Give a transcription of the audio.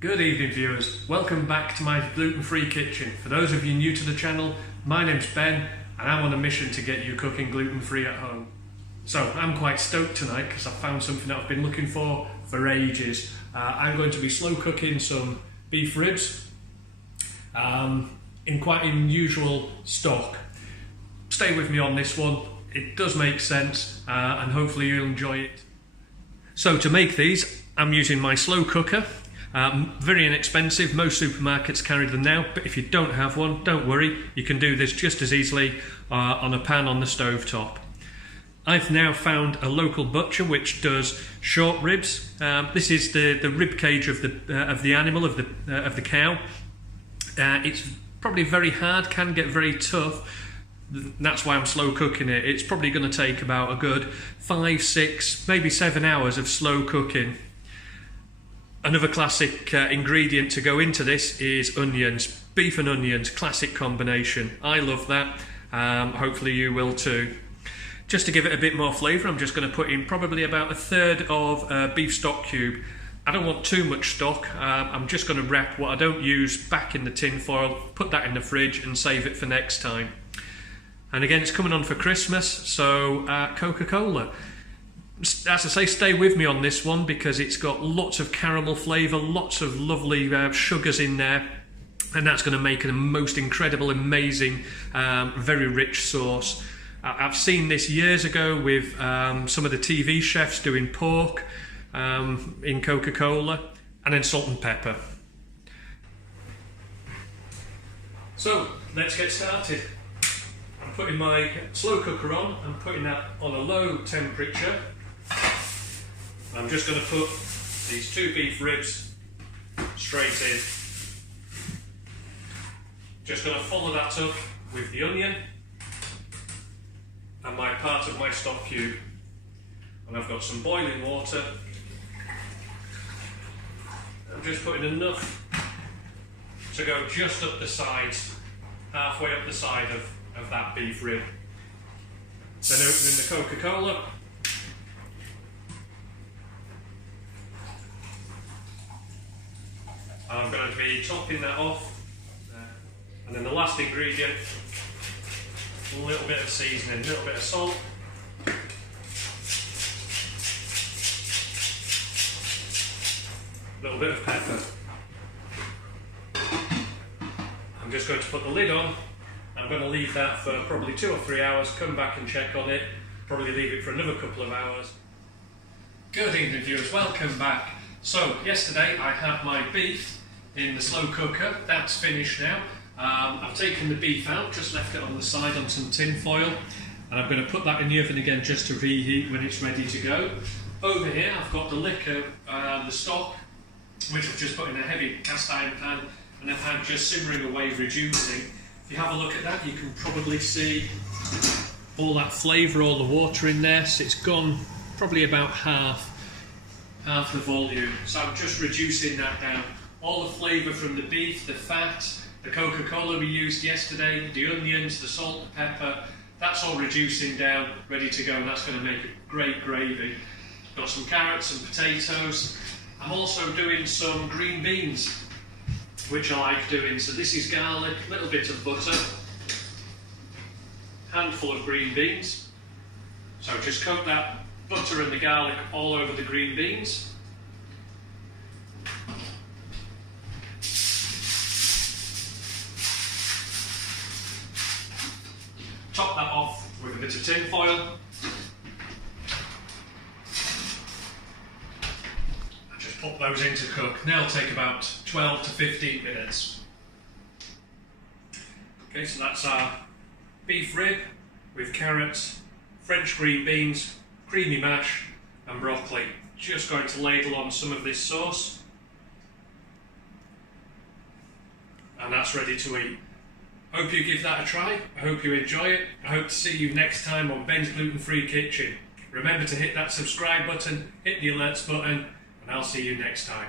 Good evening viewers, welcome back to my gluten-free kitchen. For those of you new to the channel, my name's Ben and I'm on a mission to get you cooking gluten-free at home. So I'm quite stoked tonight because I've found something that I've been looking for ages. I'm going to be slow cooking some beef ribs in quite unusual stock. Stay with me on this one, it does make sense and hopefully you'll enjoy it. So to make these, I'm using my slow cooker. Very inexpensive, most supermarkets carry them now, but if you don't have one, don't worry, you can do this just as easily on a pan on the stove top. I've now found a local butcher which does short ribs. This is the rib cage of the animal, of the cow. It's probably very hard, can get very tough. That's why I'm slow cooking it. It's probably going to take about a good 5, 6, maybe 7 hours of slow cooking. Another classic ingredient to go into this is onions. Beef and onions, classic combination. I love that. Hopefully you will too. Just to give it a bit more flavour, I'm just going to put in probably about 1/3 of beef stock cube. I don't want too much stock. I'm just going to wrap what I don't use back in the tin foil, put that in the fridge and save it for next time. And again, it's coming on for Christmas, so Coca-Cola. As I say, stay with me on this one because it's got lots of caramel flavour, lots of lovely sugars in there, and that's going to make a most incredible, amazing, very rich sauce. I've seen this years ago with some of the TV chefs doing pork in Coca-Cola, and then salt and pepper. So let's get started. I'm putting my slow cooker on, I'm putting that on a low temperature. I'm just going to put these 2 beef ribs straight in. Just going to follow that up with the onion and my part of my stock cube. And I've got some boiling water. I'm just putting enough to go just up the sides, halfway up the side of that beef rib. Then opening the Coca-Cola. I'm going to be topping that off, and then the last ingredient, a little bit of seasoning, a little bit of salt, a little bit of pepper. I'm just going to put the lid on. I'm going to leave that for probably 2 or 3 hours, come back and check on it, probably leave it for another couple of hours. Good evening viewers, welcome back. So yesterday I had my beef in the slow cooker, that's finished now. I've taken the beef out, just left it on the side on some tin foil, and I'm going to put that in the oven again just to reheat when it's ready to go. Over here I've got the liquor, the stock, which I've just put in a heavy cast iron pan and I've had just simmering away, reducing. If you have a look at that, you can probably see all that flavour, all the water in there, so it's gone probably about half the volume. So I'm just reducing that down. All the flavour from the beef, the fat, the Coca-Cola we used yesterday, the onions, the salt, the pepper, that's all reducing down, ready to go, and that's going to make a great gravy. Got some carrots and potatoes. I'm also doing some green beans, which I like doing. So this is garlic, a little bit of butter, handful of green beans. So just coat that butter and the garlic all over the green beans. Top that off with a bit of tin foil. And just pop those in to cook. Now it'll take about 12 to 15 minutes. Okay, so that's our beef rib with carrots, French green beans, creamy mash and broccoli. Just going to ladle on some of this sauce. And that's ready to eat. Hope you give that a try, I hope you enjoy it. I hope to see you next time on Ben's Gluten-Free Kitchen. Remember to hit that subscribe button, hit the alerts button, and I'll see you next time.